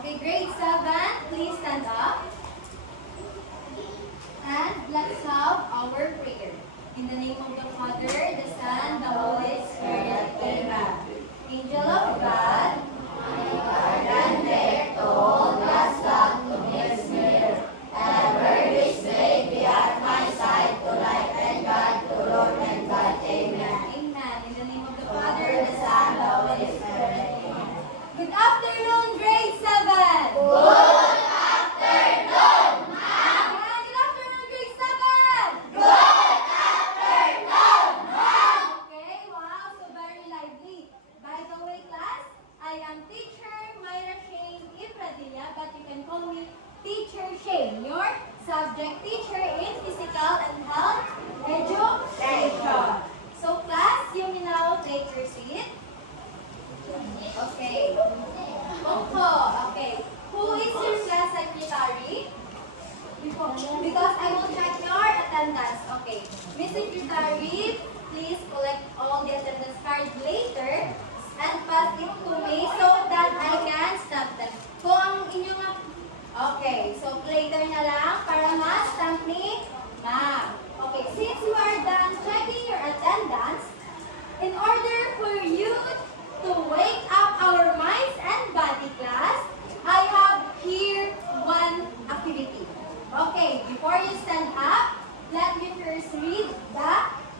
Okay, grade 7, please stand up. And let's have our prayer. In the name of the Father, the Son, the Holy Spirit. Amen. Angel of God, and there told us not to miss near. Ever this day be at my side to light and God, to Lord and God. Amen. Amen. In the name of the Father, the Son, the Holy Spirit. Amen. Good afternoon, grade 7. Good afternoon, ma'am. Good afternoon, grade 7. Good afternoon, ma'am. Okay, wow, so very lively. By the way, class, I am teacher Myra Shane Ibradilla, but you can call me Teacher Shane, your subject teacher in Physical and Health Education. So class, you may now take your seat. Okay. Okay. Who is your class secretary? Because I will check your attendance. Okay. Miss Secretary, please collect all the attendance cards later and pass it to me so that I can stamp them. Kung ang inyong... Okay. So, later na lang para ma-stamp ni ma'am. Okay. Since you are done checking your attendance, in order for you to wake up our minds and body class, I have here one activity. Okay, before you stand up, let me first read the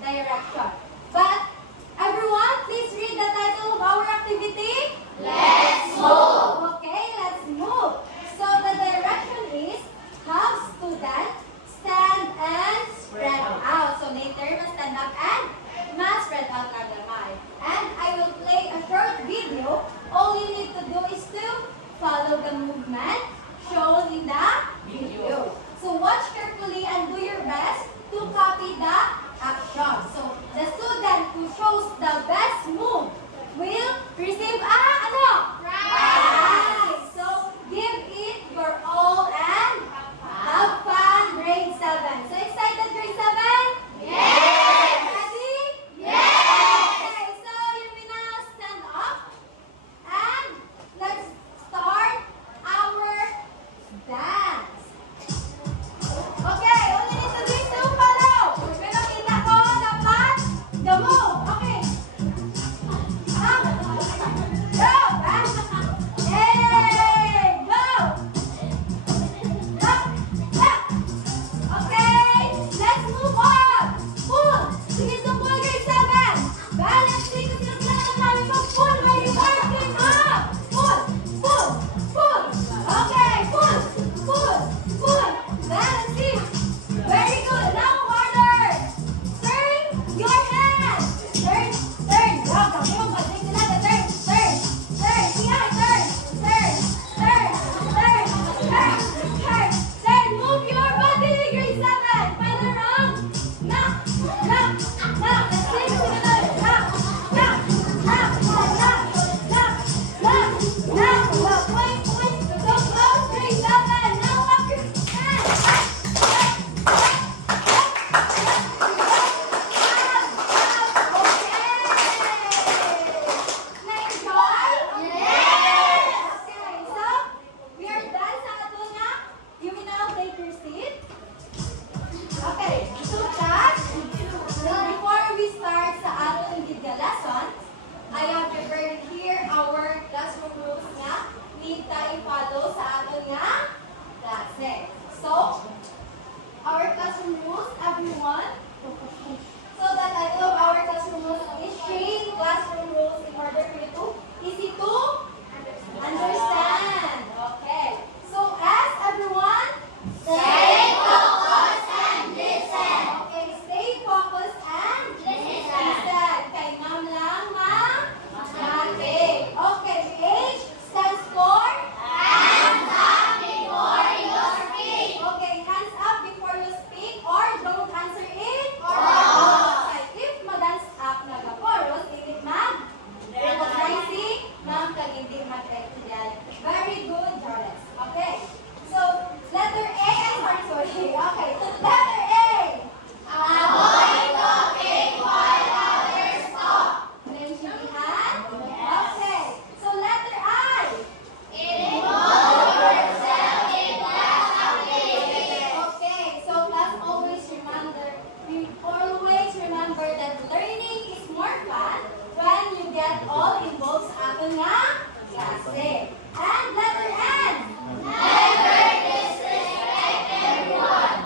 direction. But everyone, please read the title of our activity. Let's move. Okay, let's move. So the direction is have students stand and spread out. So later, stand up and spread out na naman. And I will play a short video. All you need to do is to follow the movement shown in the video. So watch carefully and do your best to copy the action. So the student who shows the best move will receive a prize. So give it your all and have fun, grade 7. So excited, grade 7? Yes! Ready? Yes! Okay, so you may now stand up and let's start our aton nga klase. And letter N.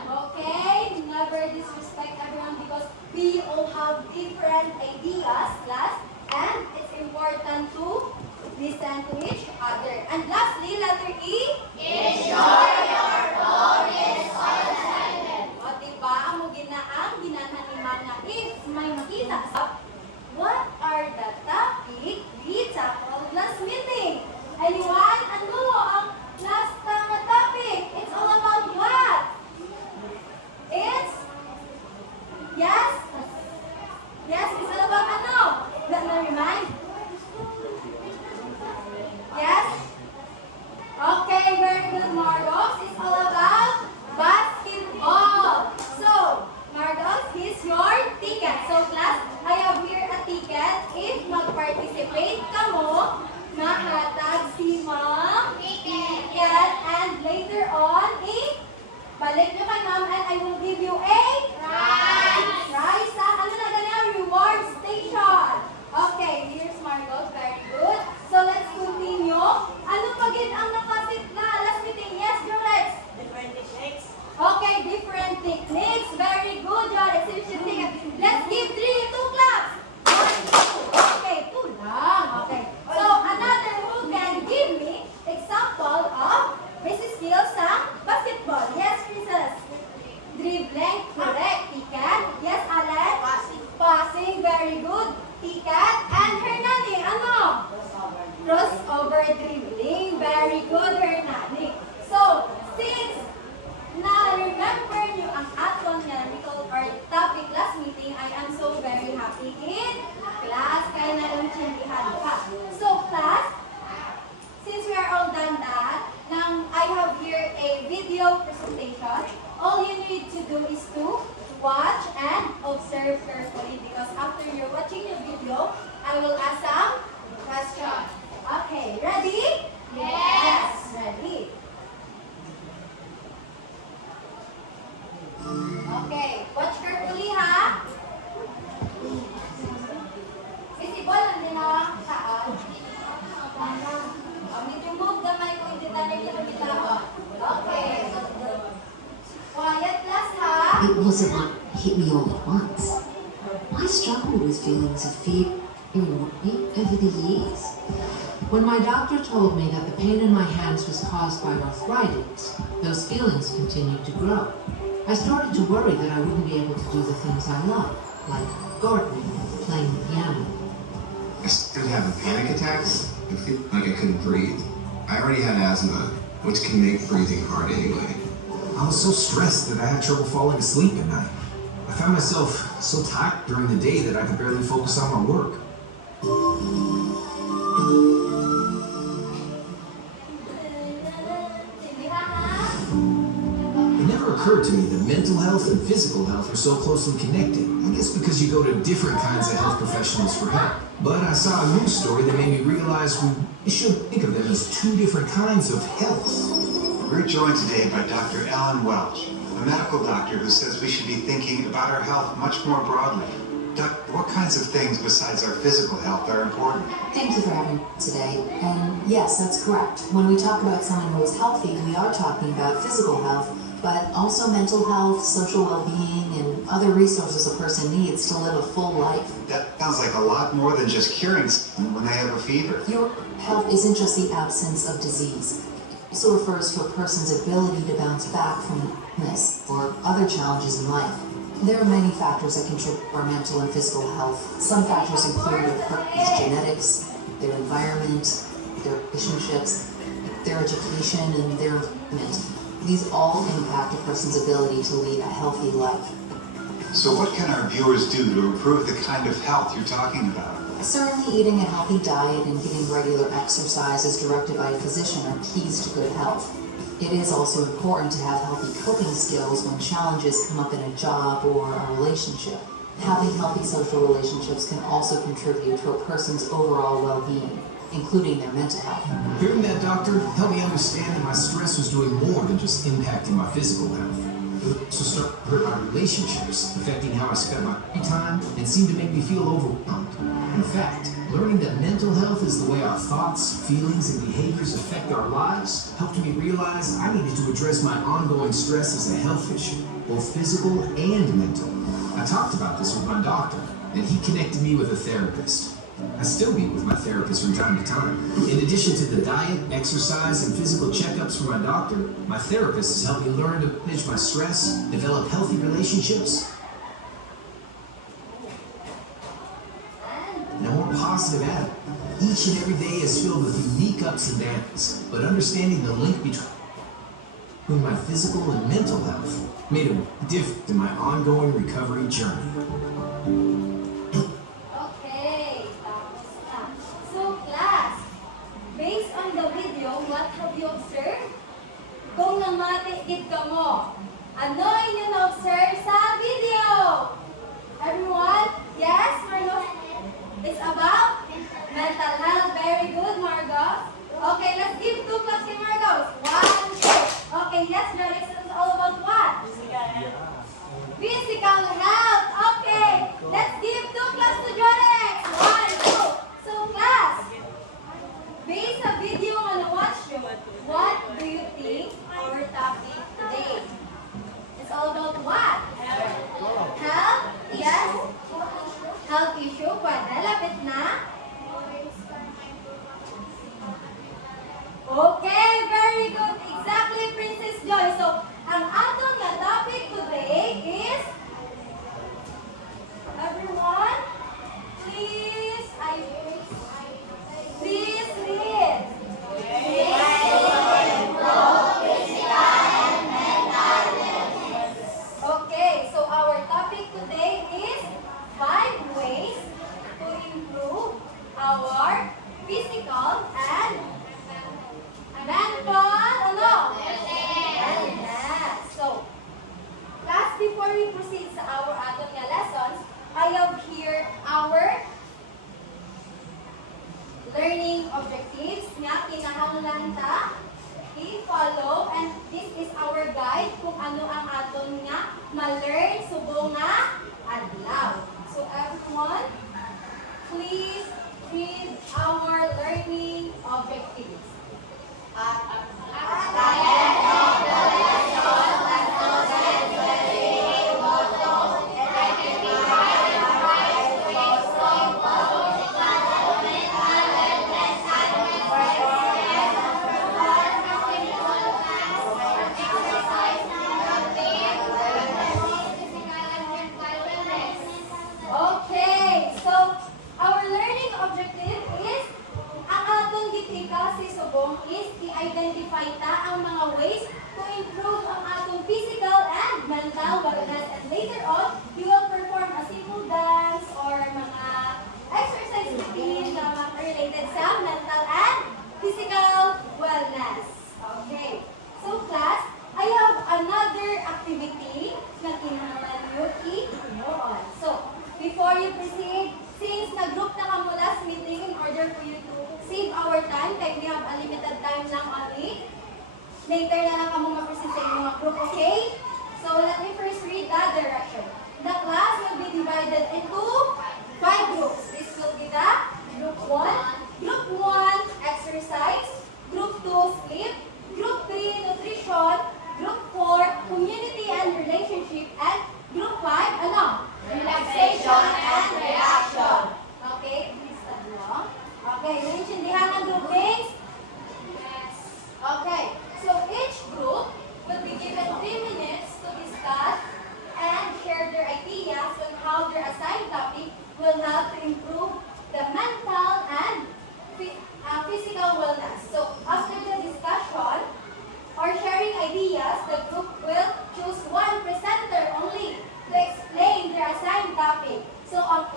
Okay, never disrespect everyone because we all have different ideas, class, and it's important to listen to each other. And lastly, letter E. Ensure your phone is on silent. O diba, amo ginaang ginananiman na if may makita sa what are the topic we tackled last meeting? Anyone? Ano ang last na topic? It's all about what? It's yes? Yes, it's all about ano? Let me remind. Yes? Okay, very good, Marcos. It's all about basketball. So, Marcos, here's your ticket. So, class, I have here a ticket. If mag-participate ka mo, mahatag si Ma'am ticket. And later on, balik nyo kay Ma'am and I will give you a prize. Prize sa, ano na ganyan? Reward station. Okay, here's Marcos. Very good. So, let's continue. Ano pagin ang nakasit na last meeting? Yes, Jorex? Different techniques. Okay, different techniques. Very good, Jorex. Let's give 3, 2 claps. 1, 2. Okay, 2 lang. Okay. So, another who can give me example of basic skills sa basketball? Yes, Princess. Dribbling. Correct. Ticket. Yes, Alan. Passing. Very good. Ticket. And Hernani. Ano? Crossover dribbling. Very good, Hernani. So, since na-remember nyo ang aton nga recall or topic last meeting, I am so very happy in class. Kaya na lang chindihan ka. So, class, since we are all done that, now I have here a video presentation. All you need to do is to watch and observe carefully because after you're watching the video, I will ask some questions. Okay, ready? Yes. Ready. Okay, watch carefully ha. Visible lang din ang saan. Medyo move gamay ko hindi tayo yung bitawan. Okay. Quiet class ha. It wasn't like it hit me all at once. I struggled with feelings of fear and worry over the years. When my doctor told me that the pain in my hands was caused by arthritis, those feelings continued to grow. I started to worry that I wouldn't be able to do the things I love, like gardening and playing the piano. I started having panic attacks and feeling like I couldn't breathe. I already had asthma, which can make breathing hard anyway. I was so stressed that I had trouble falling asleep at night. I found myself so tired during the day that I could barely focus on my work. It never occurred to me that mental health and physical health are so closely connected. I guess because you go to different kinds of health professionals for help. But I saw a news story that made me realize we should think of them as two different kinds of health. We're joined today by Dr. Ellen Welch, a medical doctor who says we should be thinking about our health much more broadly. Doctor, what kinds of things besides our physical health are important? Thank you for having me today. And yes, that's correct. When we talk about someone who is healthy, we are talking about physical health, but also mental health, social well-being, and other resources a person needs to live a full life. That sounds like a lot more than just curing someone when they have a fever. Your health isn't just the absence of disease. It also refers to a person's ability to bounce back from illness or other challenges in life. There are many factors that contribute to our mental and physical health. Some factors include a person's genetics, their environment, their relationships, their education, and their environment. These all impact a person's ability to lead a healthy life. So what can our viewers do to improve the kind of health you're talking about? Certainly eating a healthy diet and getting regular exercise as directed by a physician are keys to good health. It is also important to have healthy coping skills when challenges come up in a job or a relationship. Having healthy social relationships can also contribute to a person's overall well-being, including their mental health. Hearing that, doctor, helped me understand that my stress was doing more than just impacting my physical health. It would also start to hurt my relationships, affecting how I spent my free time and seemed to make me feel overwhelmed. In fact, learning that mental health is the way our thoughts, feelings, and behaviors affect our lives helped me realize I needed to address my ongoing stress as a health issue, both physical and mental. I talked about this with my doctor, and he connected me with a therapist. I still meet with my therapist from time to time. In addition to the diet, exercise, and physical checkups from my doctor, my therapist has helped me learn to manage my stress, develop healthy relationships, and a more positive attitude. Each and every day is filled with unique ups and downs, but understanding the link between my physical and mental health made a difference in my ongoing recovery journey. Okay, tapos na. So class, based on the video, what have you observed? Kung namatikid ka mo, ano inyo na-observe sa video? Everyone? Yes, Margot? It's about mental health. Very good, Margot. Okay, let's give 2 claps to Margot. 1, 2. Okay, yes, Alex, it's all about what? Physical health. Okay, let's give 2 claps to Jonex. 1, 2. So class, based sa video on watch you, what do you think our topic today? It's all about what? Health? Yes? Health issue? Pwede, lapit na. Okay, very good. Exactly, Princess Joy. So, ang atong nga topic today is, everyone, please read. Okay, so our topic today is 5 ways to improve our physical and mental, wellness. So, class, before we proceed sa our atong nga lessons, I have here our learning objectives nga kinahanglan ta i-follow, and this is our guide kung ano ang aton nga ma-learn subong nga adlaw. So everyone, please read our learning objectives. Okay, so our learning objective is ang atong gitika si subong is i-identify ta ang mga ways to improve ang atong physical and mental wellness, and later on you will perform a simple dance or mga exercise routine na related sa mental and physical wellness. Okay, so class, I have another activity na kinahanglan nyo i-know on. So, before you proceed, since nag-group na kamo last meeting, in order for you to save our time, kaya we have a limited time lang only, later na lang kamo mag-proceed sa inyong mga group, okay? So, let me first read the direction. The class will be divided into 5 groups. This will be the Group 1, Group 1, exercise, Group 2, sleep, Group 3, nutrition, Group 4, community and relationship, and Group 5, ano? Relaxation and reaction. Okay, please along. Okay, naintindihan ang groupings? Yes. Okay, so each group will be given 3 minutes to discuss and share their ideas on how their assigned topic will help to improve the mental and physical wellness. So after the discussion or sharing ideas, the group will choose one presenter only to explain their assigned topic. So ang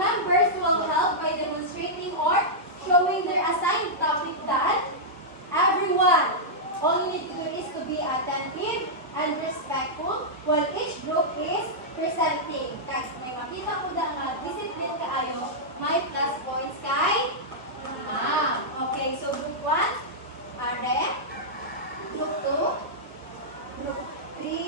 members will help by demonstrating or showing their assigned topic that everyone, all you need to do is to be attentive and respectful while each group is presenting. Guys, may makita ko na nga, discipline kaayo, may plus points kay okay, so group 1, are Group 2, Group 3,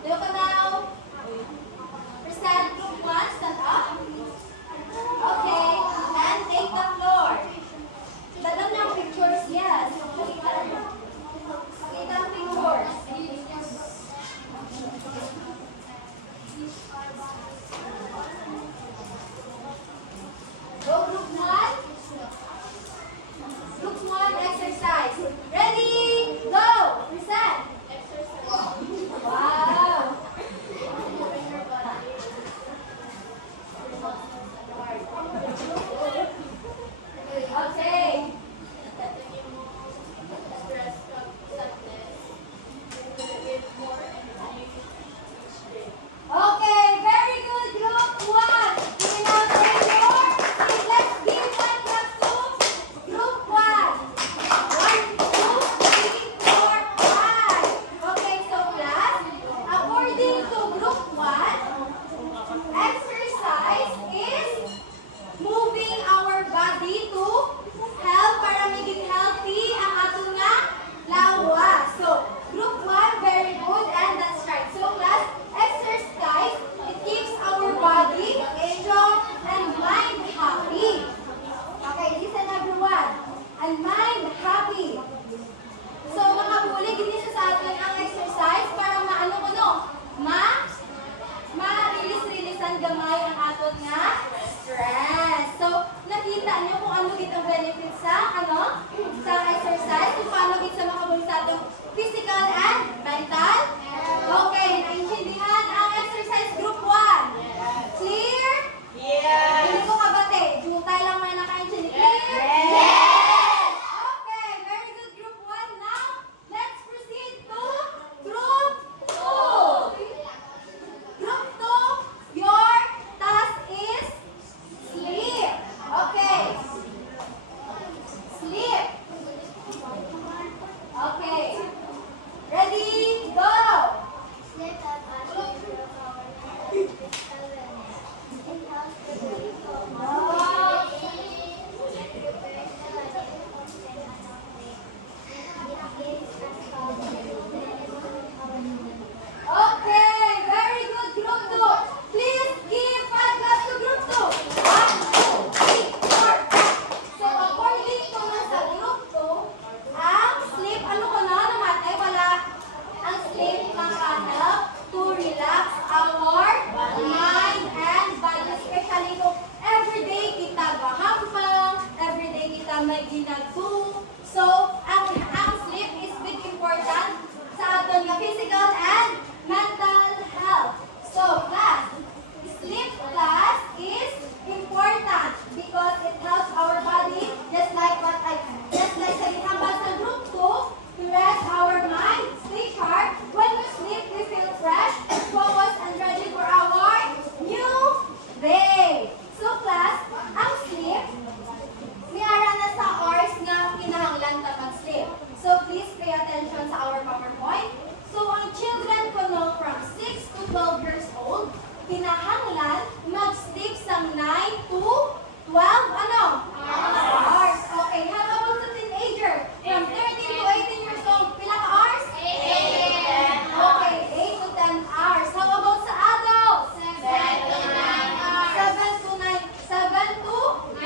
You can now present group 1, stand up. Okay, and take the floor. Dalam ng pictures, yes. Pakita ang pictures. Go group 1. Group 1 exercise. Ready? Go! Present. Wow. Okay. Okay, very good, group 1. You now take your seat. Let's give one clap to group 1. 1, 2, 3, 4, 5. Okay, so class, according to group 1, exercise is moving our body to help para maging healthy ang ating nga lawas. So, group 1, very good, and that's right. So, class, exercise, it keeps our body strong and mind happy. Okay, listen everyone. And mind happy. So, makabuli din siya sa atin ang exercise para maano ko no? Ma-release-releasean gamay ang aton nga stress. So, nakita niyo kung ano gid ang benefits sa sa exercise, kung paano gid sa makabuli sa atong physical and mental. Okay, naintindihan ang exercise group 1. Clear? Yes. Hindi ko kabate. Jutay lang may nakaintindi. Clear? Yes. Okay, very good group 1. Now, let's proceed to group 2. Group 2, your task is sleep. Okay. Sleep. Okay. Ready? Go! Okay, very good group 2. Please give 5 claps to group 2. 1, 2, 3, 4, 5. So according to sa group 2, ang sleep, ano ko na naman, ay wala. Ang sleep maka-help to relax our mind and body. Especially kung everyday kita gahampang, everyday kita may ginagawa. So, ang sleep is big important sa aton nga physical and mental health. So, class, sleep class is important because it helps our body just like sa gihambal sa group 2 to rest our mind, stay sharp. When we sleep, we feel fresh, focused, and ready for our new day. So, class, ang sleep, may ara na sa hours nga kinahanglan ta mag-sleep. So, please pay attention sa our PowerPoint. So, ang children ko no from 6 to 12 years old, kinahanglan mag-sleep sa 9 to 12, hours. Okay, how about the teenager? From 13 to 18 years old, pila ka hours? 8. Okay, 8 to 10 hours. How about sa adults? 7 to 9 hours. 7 to 9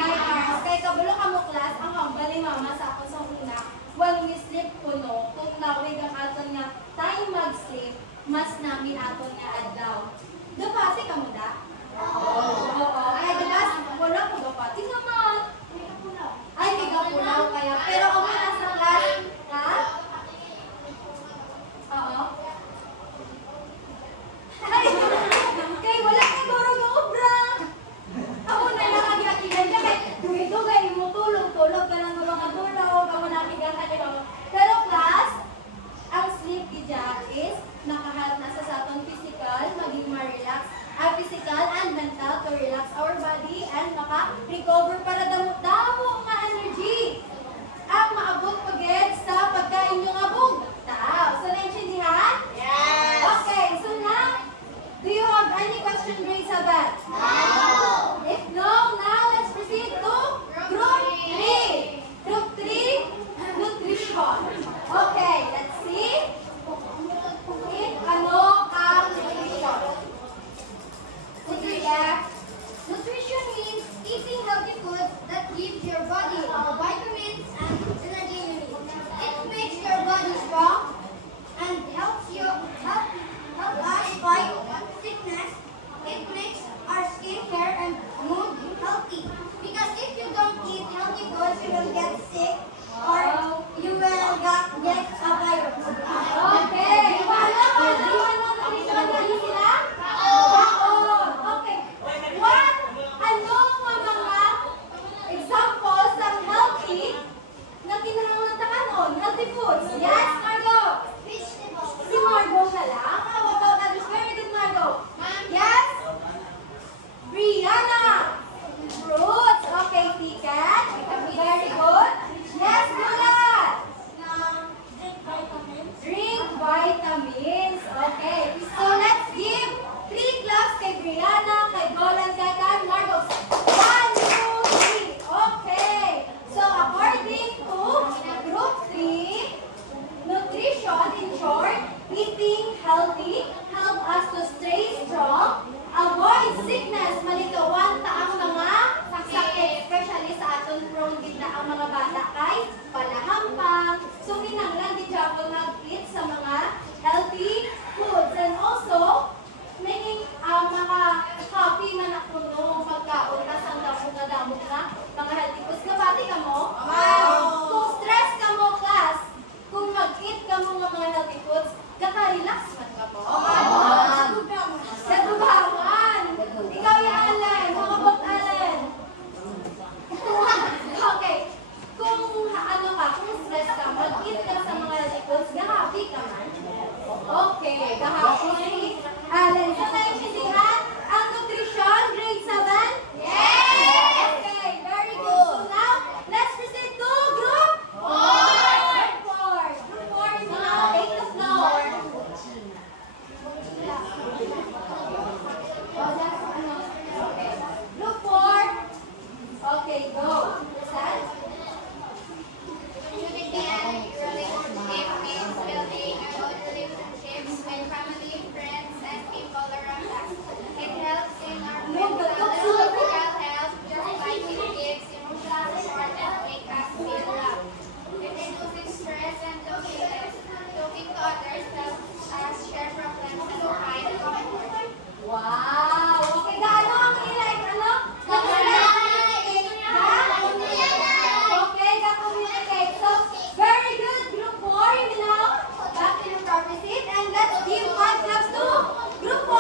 hours. Okay, kabalo ka mo class, ang hambal ni mama sa ako sa una. When we sleep kuno, kung nawig ang aton nga time mag-sleep, mas namin aton nga adlaw. Dapati ka mo da? Oo. Ay, dalas, wala ko dapati naman. Ay, may gapunaw kaya. Pero ako nasa class, ha? Oo. Ay, kay wala ka guro ga obra. Ako na nakagiakigan ka kay dugay mo tulog ka lang mga tulog, ako nakigan ka kay. Pero class, ang sleep gidya is nakahelp na sa aton physical, maging ma-relax. Physical and mental to relax our body and maka-recover para damo nga energy. Ang maabot being healthy help us to stay strong, avoid sickness, malikawan ta ang mga sakit, especially sa aton prone gid na ang mga bata kay palahampang. So kinahanglan gid jabon mag-eat sa mga healthy foods, and also making mga happy man na kuno pagkaon na sang damo na mga healthy foods. Kabati ka mo? Kung stress ka mo, class, kung mag-eat ka mo ng mga healthy foods, kaka-relax man ka mo. Kadubangan. Ikaw yung Allen, mga bot Allen. Okay. Kung ano ka, kung stress ka, mag-eat ka sa mga healthy foods, happy ka man. Okay, happy. Allen, so naintindihan ang nutrition, grade 7? Yes! Okay, very good. So now, let's proceed to group 4. Group 4 is now take the floor. Oh, that's ano. Okay. Group 4. Okay, go. Saan? Unity and relationship means building a good relationships with family, friends, and people around us. It helps in our physical health, just like it gives emotional support and make us feel loved. It reduces stress and loneliness. Talking to others helps us share problems and find comfort. Wow! Okay, gaano ang like, ano? Okay, communicate. So, very good, group 4. You will now back to your proper seat, and let's give 5 claps to group 4.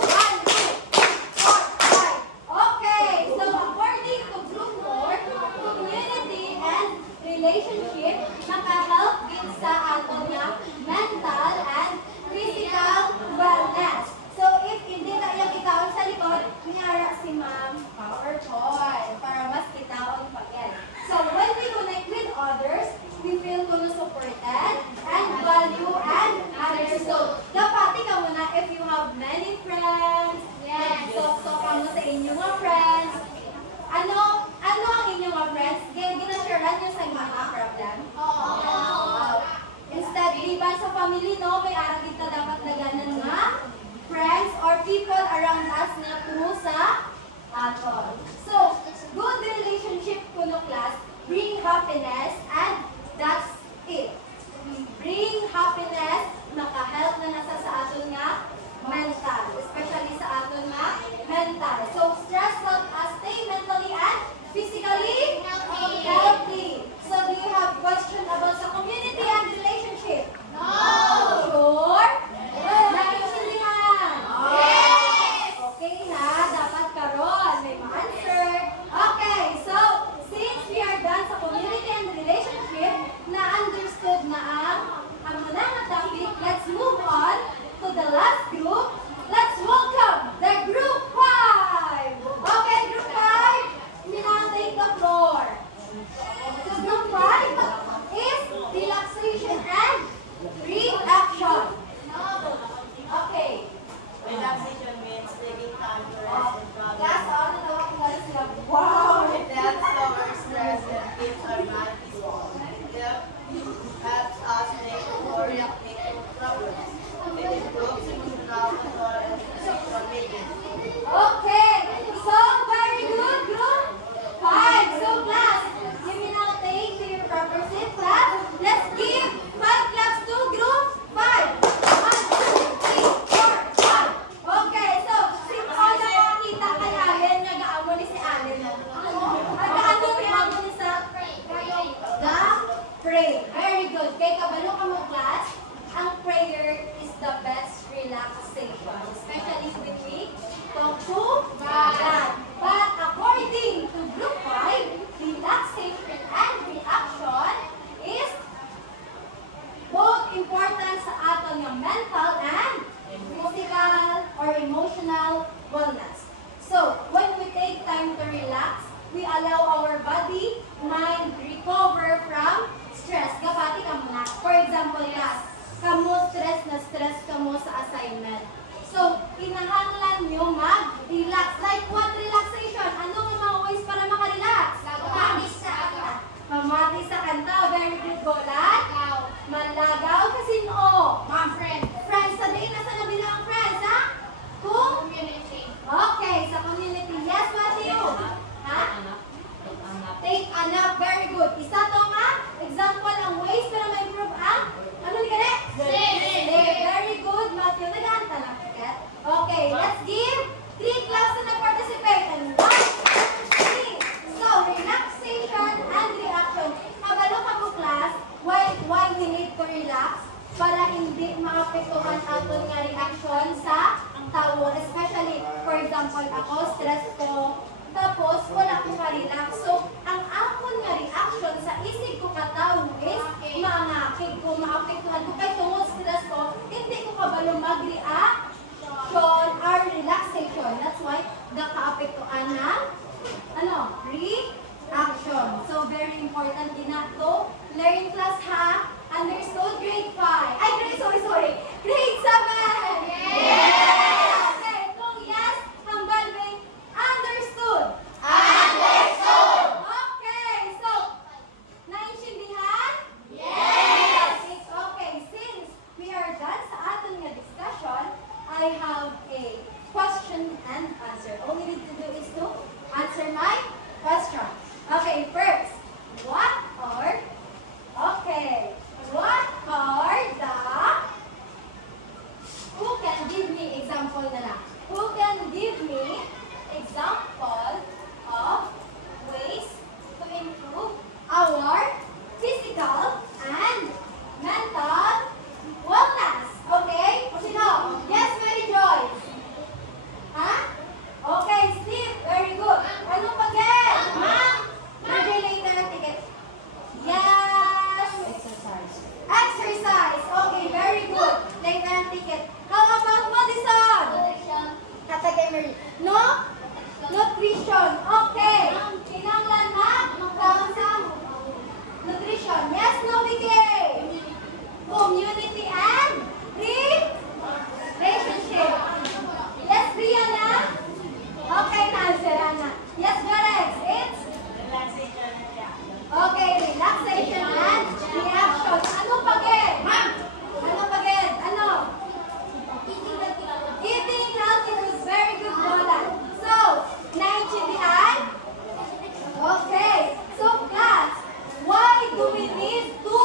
1, 2, 3, 4, 5. Okay, so according to group 4, community and relationship nakahelp din sa ato nga mental and physical wellness. So if hindi na yung ikaw sa likod, niyara si ma'am PowerPoint para mas kitaon pa yan. So when we connect with others, we feel kuno supported and value and understood. Dapati ka muna if you have many friends, talk ka mo sa inyong mga friends. Ano ang inyong mga friends? Ginasharean nyo sa mga problem? Instead, liban sa family, no, may arang kita dapat naganan nga friends or people around us na tumo sa aton. So, good relationship kuno class bring happiness, and that's it. Bring happiness, naka-help na nasa sa aton nga mental, especially sa aton nga mental. So, stress help us stay mentally and physically healthy. So, do you have question about the community and relationship? No! Sure? Naiintindihan? Yes! Okay na, dapat karon may ma-answer. Okay, so, since we are done sa community and relationship, na-understood na ang mga topic, let's move on to the last group. Let's welcome the group 5. Okay, group 5, you now take the floor. So group 5 is relaxation and reaction. Okay. Relaxation means taking time to rest and travel. Class, ano na ako wala sila? Wow! It helps lower stress and keeps our mind peaceful. It helps us make more meaningful progress. It improves emotional control and physical well-being. Okay, so very good, group 5. So class, you may now take to your proper seat, class. Let's give 5 claps to group 5. 1, 2, 3, 4, 5. Okay, so sino all na makakita kay Allen, nag-aamo ni si Allen. Nag-aamo ni Allen ni sa the pray. Very good. Kay kabalo ka mo, class, ang prayer is the best relaxation, especially when we talk to God. But according to group 5, relaxation and reaction is both important sa aton yung mental and physical or emotional wellness. So, when we take time to relax, we allow our body, mind recover from stress. Gapati ka muna. For example, class, kamo stress kamo sa assignment. So, kinahanglan nyo mag-relax. Like what relaxation? Ano nga mga ways para makarelax? Magmatis sa kanta. Mamati sa kanta. Very good, Golan. Manlagaw kasi no. Mom, friend. Friends sa stress ko. Tapos, wala akong ka-relax. So, ang akon nga reaction sa isig ko kataw is mangakig ko, maapektuhan ko. Kaya tungod stress ko, hindi ko kabalo mag-reaction or relaxation. That's why, nakaapektuhan ng reaction. So, very important din na to. Learning class ha? Understood? Grade 5. Ay, sorry. Grade 7! Yes! Okay, kung yes, hambal may understood. Okay, so, naintindihan? Yes! Okay, since we are done sa ating nga discussion, I have a question and answer. All you need to do is to answer my question. Okay, first, what are the who can give me example na lang? Who can give me example of ways to improve our physical and mental wellness? Okay? Sino? Yes, Mary Joyce. Ha? Okay, Steve. Very good. Ano pa, Ken? Ma'am? Regulator ticket. Yes. Exercise. Okay, very good. Later ticket. How about Madison? Katagay Mary. No? Nutrition. Okay. Kinanglan na? Nutrition. Yes, no, Vicky? Community and relationship. Yes, Brianna? Okay, na-answer na. Yes, Garex. It's? Okay, relaxation and reaction. Ano pa, Gen? Ano pa, Gen? Ano? Eating healthy foods. Very good, Roland. So, naintindihan? Okay. So, class, why do we need to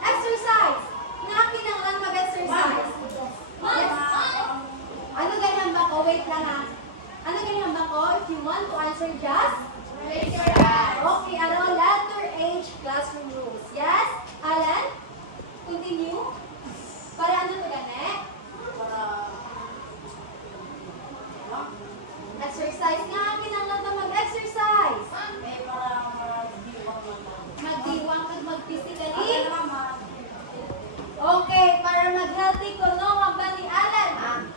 exercise? Nakinanglan mag-exercise. Yes. Ano ganyan ba ko? Wait lang ha. Ano ganyan ba ko? If you want to answer, just raise your hand. Okay, ano? Letter H, classroom rules. Yes? Alan? Continue? Para ano to gane? Exercise nga. Kinanglan na mag-exercise. Magdiwang at mag-physically? Okay, para mag-healthy ko, no? Ang ba ni Alan?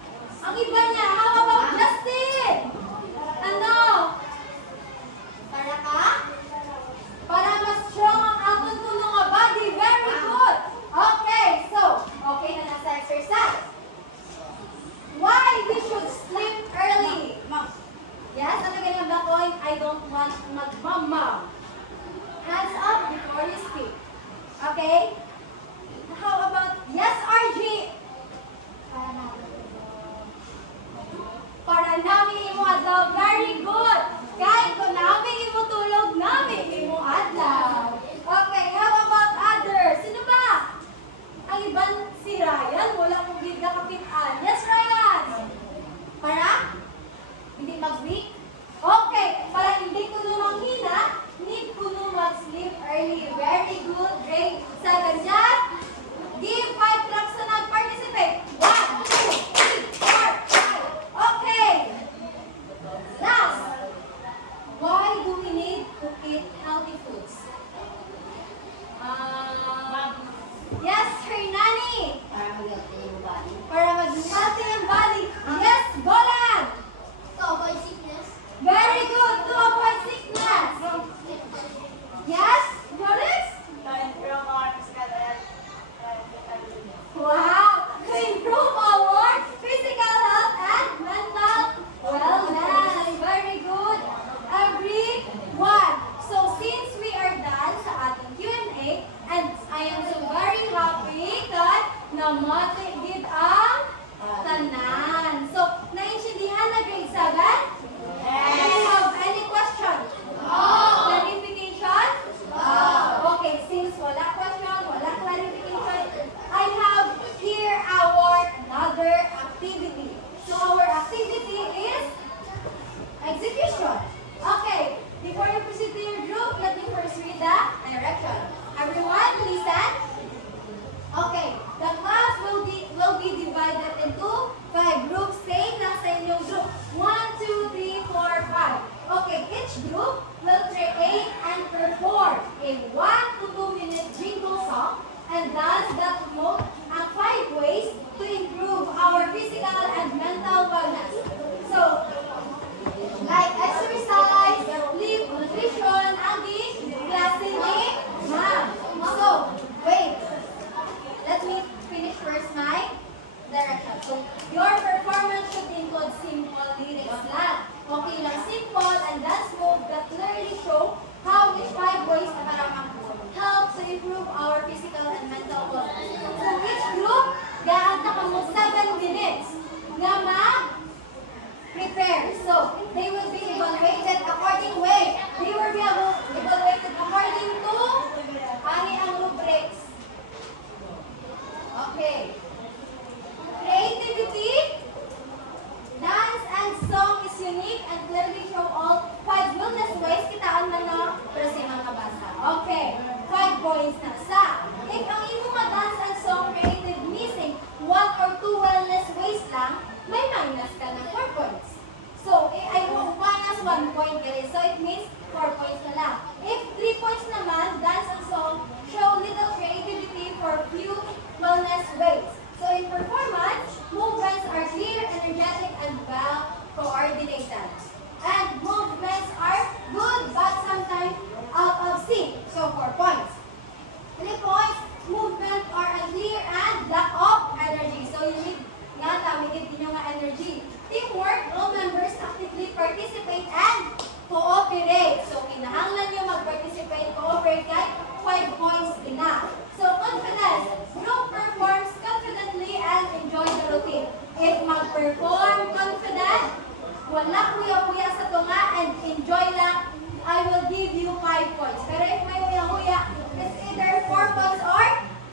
Ang iba niya, how about Justin? Ano? Para ka? Para mas strong ang aton ko nga body. Very good. Okay, so, okay na nasa exercise. Why we should sleep early? Yes, ano ganyan ba ko? I don't want magmamam. Hands up before you speak. Okay? How about, yes, RG? Para namin imo adlaw. Very good. Kahit kung namin imo tulog, namin imo adlaw. Okay, how about others? Sino ba? Ang ibang si Ryan, wala mong bigla kapitan. Yes, Ryan? Para? Hindi mag-week? Okay, para hindi ko nung hina, need ko nung mag-sleep early. Very good. Grade 7 dyan. Give 5 claps na nag-participate. 1, 2, 3, 4, 5. Okay. Last. Why do we need to eat healthy foods? Yes, Hernani. Para mag-healthy ang body. Yes, Golan. To avoid sickness. Very good. To avoid sickness. Yes, Doris? Wow! To improve our physical health and mental wellness. Very good. Everyone. So since we are done sa ating Q&A, and I am so very happy that namatigid ang tanan. So, naintindihan na grade 7? Yes. Do you have any question? No. Clarification? No. Okay, since wala question, wala clarification, I have here our another activity. So, our activity is execution. Okay, before you proceed to your group, let me first read the direction. Everyone, listen. Okay, the class will be divided into 5 groups. Same lang sa inyong group. 1, 2, 3, 4, your performance should include simple lyrics lang. Okay lang, simple and dance move that clearly show how each 5 ways na para help to improve our physical and mental health. So each group, gaanta ka mo 7 minutes nga prepare. So they will be evaluated according way. They will be evaluated according to ani ang rubrics. Okay. Creativity, dance and song is unique and clearly show all 5 wellness ways. Kitaan man na pero sa mga basa. Okay. 5 points na sa. If ang imong dance and song creative missing 1 or 2 wellness ways lang, may minus ka ng 4 points. So, I will minus 1 point guys. So, it means 4 points na lang. If 3 points naman, dance and song show little creativity for few wellness ways. So, in performance, movements are clear, energetic, and well coordinated. And movements are good, but sometimes out of sync. So, 4 points. 3 points, movements are unclear and lack of energy. So, you need nga tamigid din yung energy. Teamwork, all members actively participate and cooperate. So, kinahanglan nyo mag-participate, cooperate kahit 5 points din na. So, confidence. Group performs confidently and enjoy the routine. If mag-perform confident, wala kuya-kuya sa tunga and enjoy lang, I will give you 5 points. Pero if may huya-huya, it's either 4 points or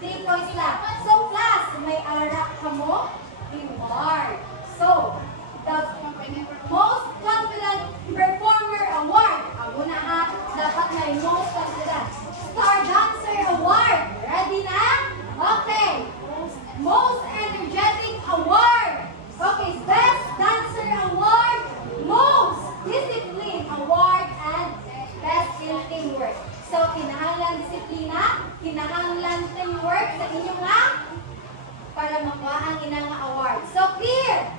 3 points lang. So, class, may ara ka mo, reward. So, the most confident performer award. Ang una ha, dapat may most confident. Star Dancer Award. Ready na? Okay. Most energetic award. Okay, Best Dancer Award. Most Discipline Award. And Best in Teamwork. So, kinahanglan disiplina, kinahanglan teamwork sa inyo nga para makuha ang inang award. So, clear!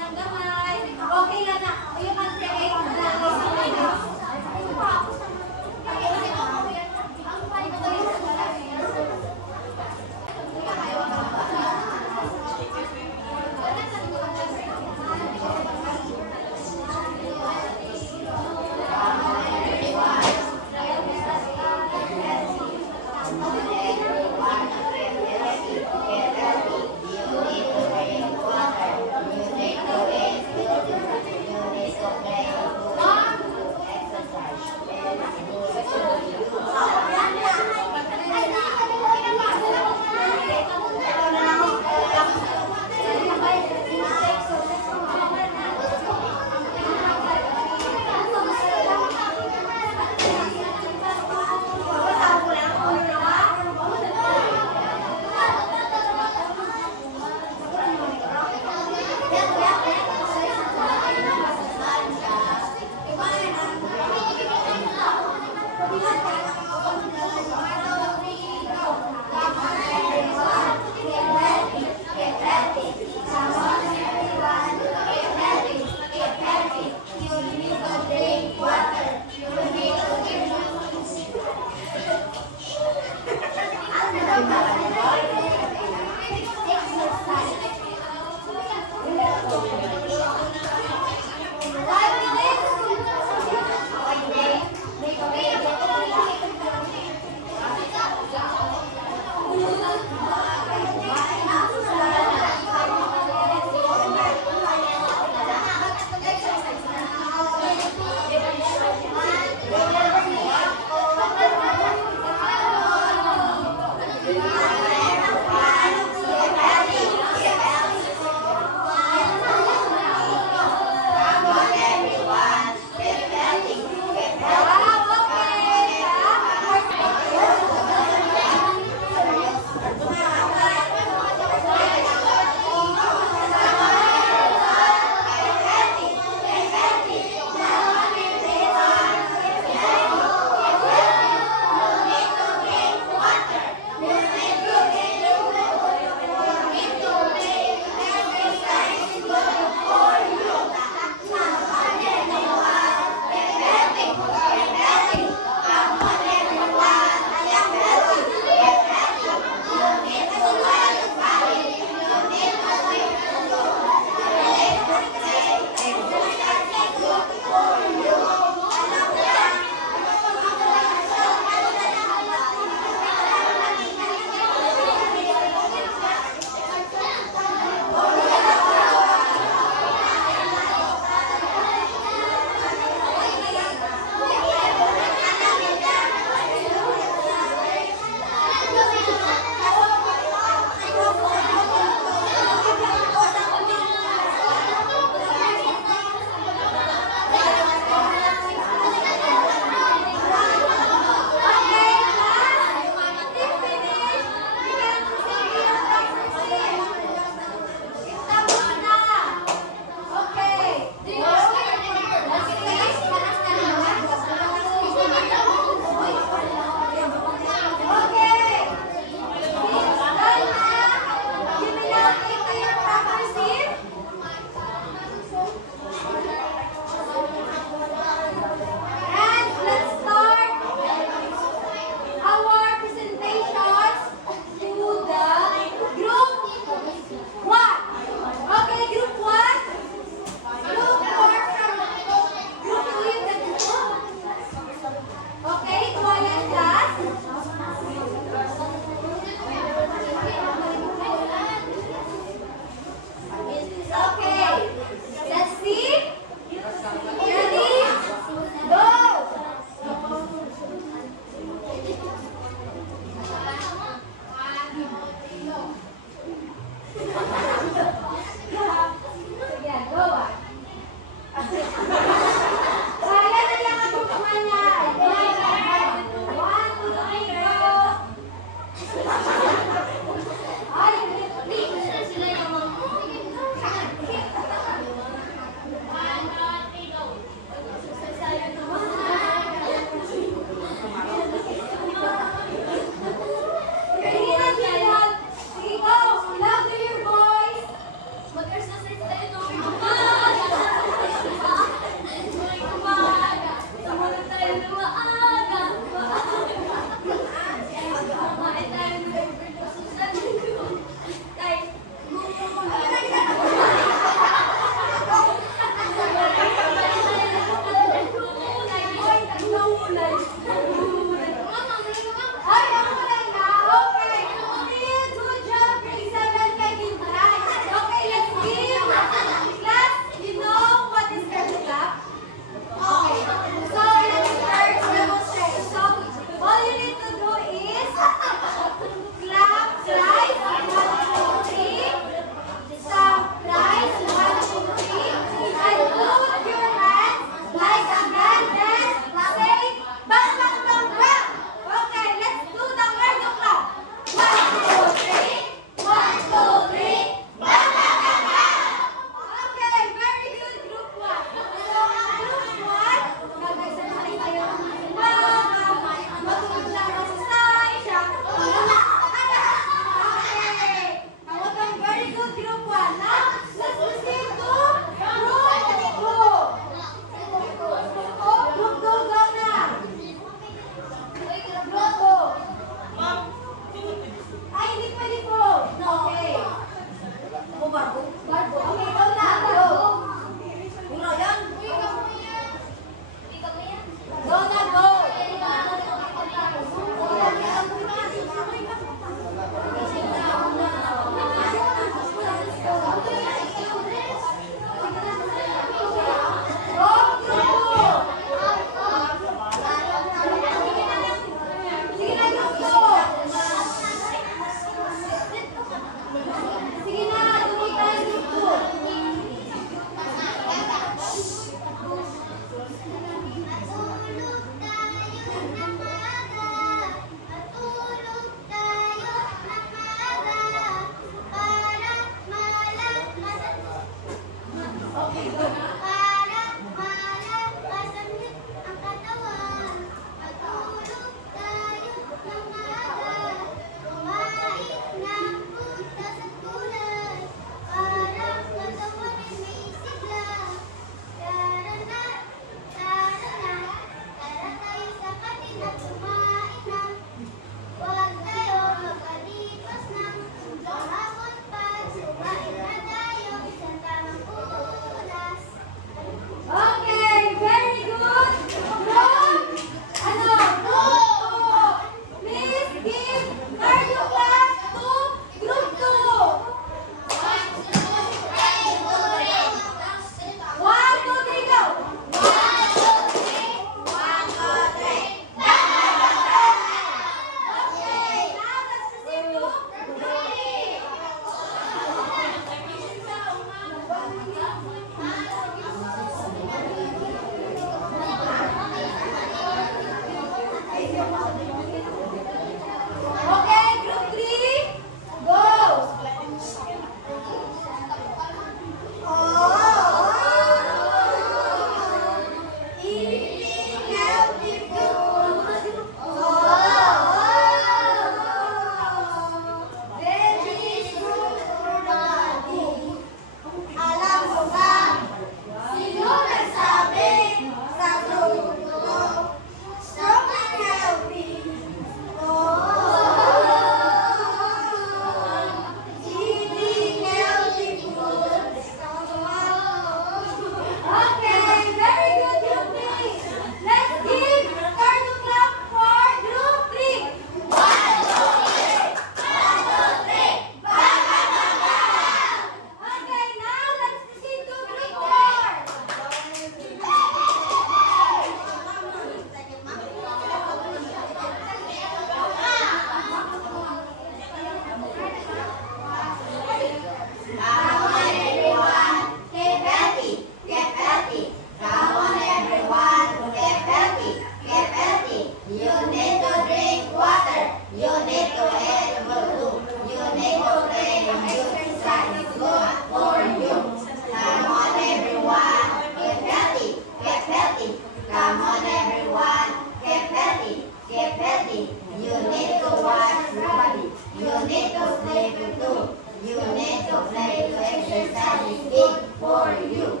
exercising big for you.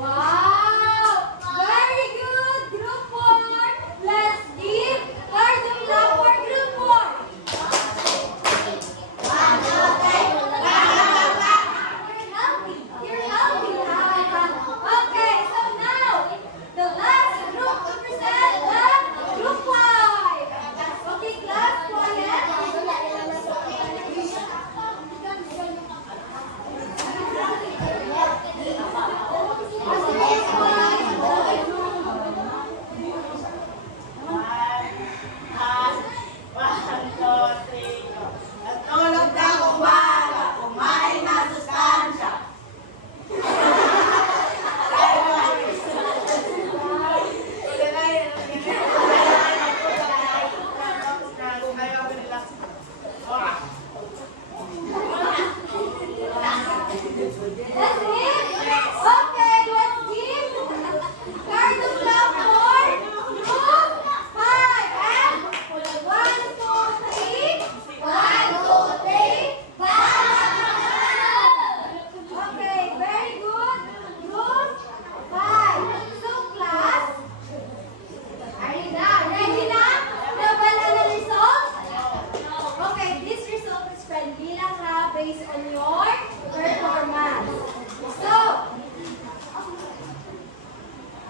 Wow! Very good, Group 4. Let's give cards of love for Group 4. You're healthy. Okay, so now, the last group to present, the Group 5. Okay, class, quiet. Natulog na umaga, kumain na sustansya. That's it? Okay, let's give cards of love for Group 5. And 1, 2, 3. 1, 2, 3. Okay, very good. Group 5. So, class, ready na? Naban ang result? Okay, this result is friendly lang ha, based on your performance. So,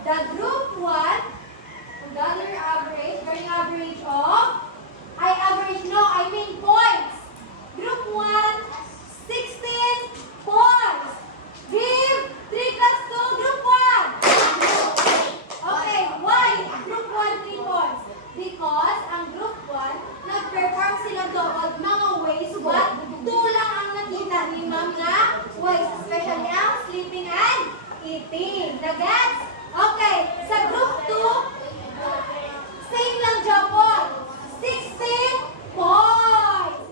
the group 1 got their average, very average of, I mean points. Group 1, 16 points. Give 3 plus 2, group 1. Okay, why group 1 3 points? Because ang group 1, nag-perform sila doon mga ways what? 2 lang ang nakita ni ma'am na ways, especially ang sleeping and eating. Nagets? Okay, sa group 2, same lang Japon. 16 points.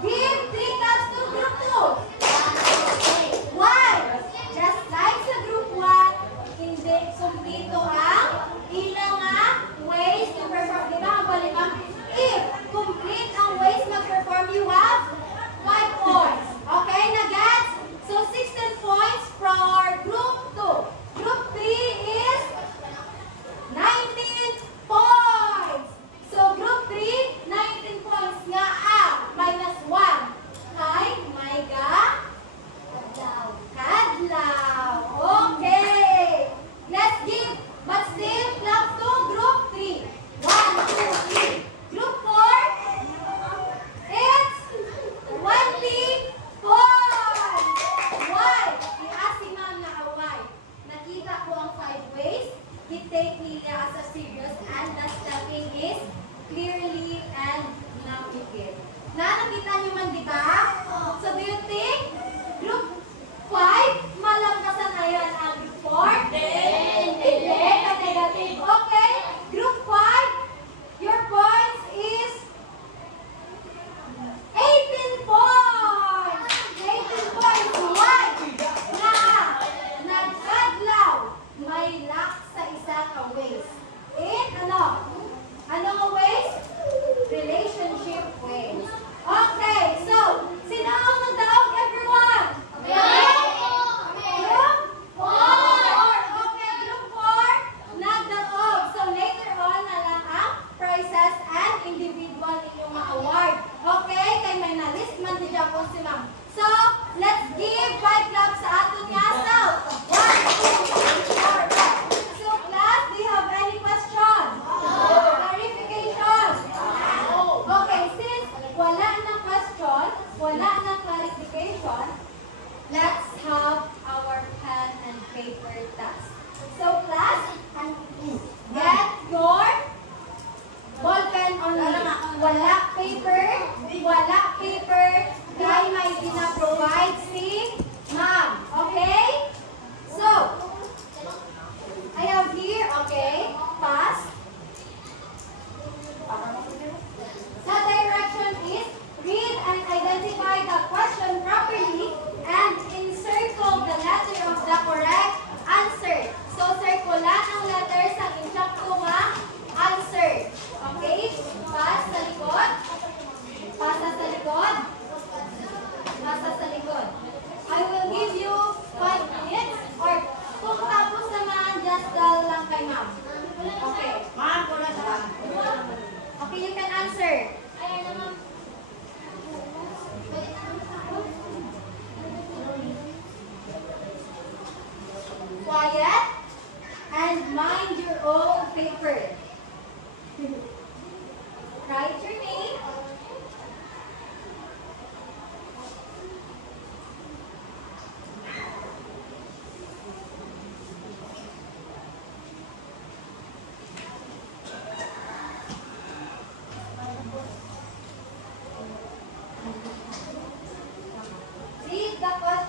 Give 3 plus 2, group 2. Why? Just like sa group 1, hindi kumpleto ang ilang ways to perform. Di ba? Ang balibang, if complete ang ways mag-perform, you have 5 points. Okay, na-gets? So, 16 points for group 2. Group 3 is 19 points. So, group 3, 19 points nga ang minus 1. Kay Maiga Kadlaw. Okay. Let's give, but still, clap to group 3. 1, 2, 3. Group 4, it's 20 points. Why? I-ask si ma'am na why. Nakita ko ang 5 ways. He take nila as a serious and the stepping is clearly and navigate. Nakita niyo man, di ba? So, do you think group 5 malangkasan ayan ang group 4? Hindi. Negative. Okay. Group 5, your points is 18 points. 18 points. Why? Nagkadlaw. May lack sa isa ka ways. In ano? Ano nga ways? Relationship ways. Okay. So, sino ang nagdaog, everyone? Group 4. Okay, group 4, nagdaog. So, later on na lang ang prizes and individual inyong award. Okay? Kay may na-list man din dyan po si ma'am. So, let's give 5 claps sa ato niya. So, 1, 2, 3, 4, 5. So, class, do you have any questions? Clarification? Okay, since wala na question, wala na clarification, let's have our pen and paper task. So, class, get your ball pen only. Wala paper, kaya may pinaprovide si ma'am. Okay? So, I have here, okay, pass. The direction is read and identify the question properly and encircle the letter of the correct answer. So, circulan ang letter sa insakto nga answer. Okay? Pass sa likod. Pasa sa likod. Pasa sa paper. Write your name. Read the